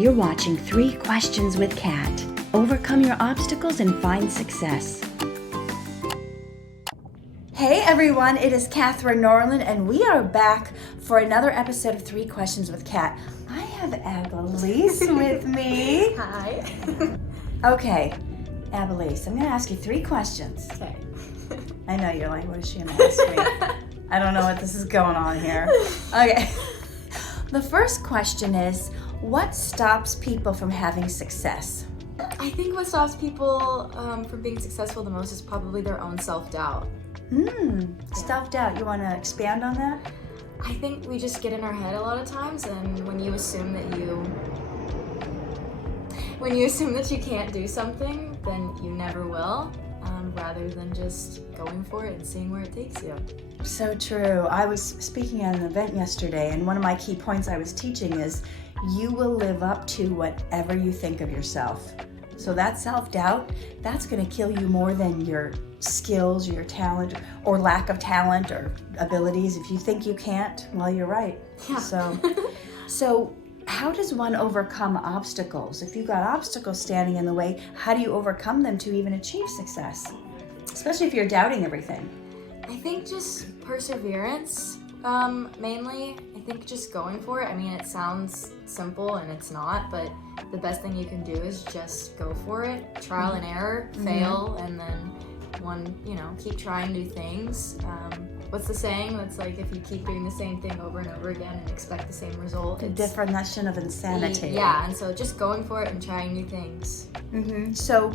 You're watching 3 Questions with Kat. Overcome your obstacles and find success. Hey everyone, it is Catherine Norland and we are back for another episode of 3 Questions with Kat. I have Abbilyse with me. Hi. Okay, Abbilyse, I'm going to ask you 3 questions. Okay. I know you're like, what is she going to ask me? I don't know what this is going on here. Okay. The first question is, what stops people from having success? I think what stops people from being successful the most is probably their own self-doubt. Self-doubt. You want to expand on that? I think we just get in our head a lot of times, and when you assume that you can't do something, then you never will, rather than just going for it and seeing where it takes you. So true. I was speaking at an event yesterday, and one of my key points I was teaching is you will live up to whatever you think of yourself. So that self-doubt, that's going to kill you more than your skills, your talent, or lack of talent or abilities. If you think you can't, well, you're right. Yeah. So how does one overcome obstacles? If you've got obstacles standing in the way, how do you overcome them to even achieve success? Especially if you're doubting everything. I think just perseverance, mainly. I think just going for it. I mean, it sounds simple and it's not, but the best thing you can do is just go for it. Trial and error, fail, and then keep trying new things. What's the saying? It's like if you keep doing the same thing over and over again and expect the same result. The definition of insanity. Yeah, and so just going for it and trying new things. So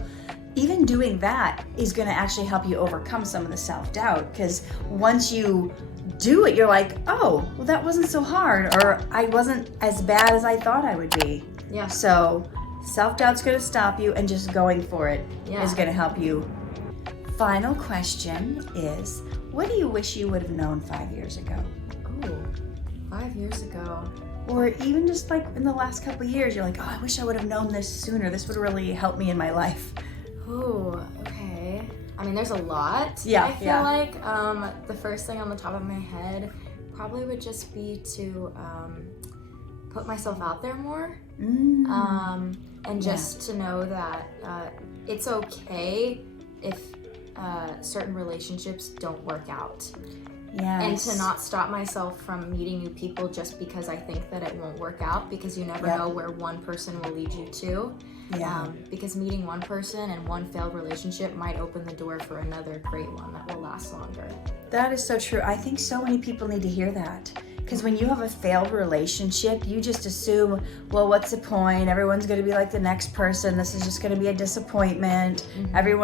even doing that is going to actually help you overcome some of the self-doubt, because once you do it, you're like, oh, well, that wasn't so hard, or I wasn't as bad as I thought I would be. Yeah. So self-doubt's going to stop you, and just going for it is going to help you. Final question is, what do you wish you would have known 5 years ago? Oh, 5 years ago. Or even just like in the last couple of years, you're like, oh, I wish I would have known this sooner. This would really help me in my life. Oh, okay. I mean, there's a lot. Yeah, I feel like the first thing on the top of my head probably would just be to put myself out there more, and just to know that it's okay if certain relationships don't work out. Yes. And to not stop myself from meeting new people just because I think that it won't work out, because you never know where one person will lead you to. Because meeting one person and one failed relationship might open the door for another great one that will last longer. That is so true. I think so many people need to hear that. Because when you have a failed relationship, you just assume, well, what's the point? Everyone's going to be like the next person. This is just going to be a disappointment. Every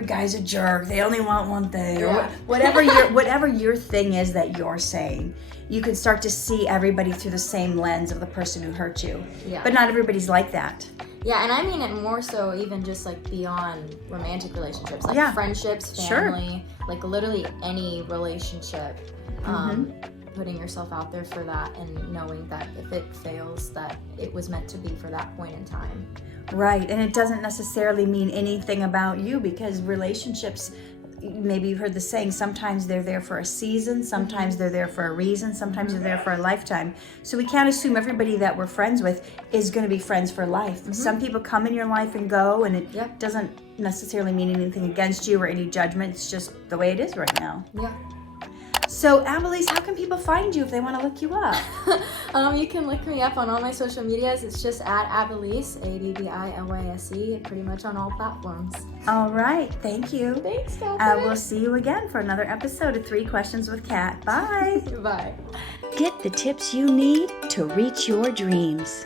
guy's a jerk. They only want one thing. Or whatever your thing is that you're saying, you can start to see everybody through the same lens of the person who hurt you. Yeah. But not everybody's like that. Yeah, and I mean it more so even just like beyond romantic relationships, like friendships, family, like literally any relationship. Putting yourself out there for that and knowing that if it fails, that it was meant to be for that point in time. Right, and it doesn't necessarily mean anything about you, because relationships, maybe you've heard the saying, sometimes they're there for a season, sometimes they're there for a reason, sometimes they're there for a lifetime. So we can't assume everybody that we're friends with is going to be friends for life. Some people come in your life and go, and it doesn't necessarily mean anything against you or any judgment. It's just the way it is right now. Yeah. So, Abbilyse, how can people find you if they want to look you up? You can look me up on all my social medias. It's just at Abbilyse, Abbilyse, pretty much on all platforms. All right. Thank you. Thanks, Catherine. We'll see you again for another episode of 3 Questions with Kat. Bye. Bye. Get the tips you need to reach your dreams.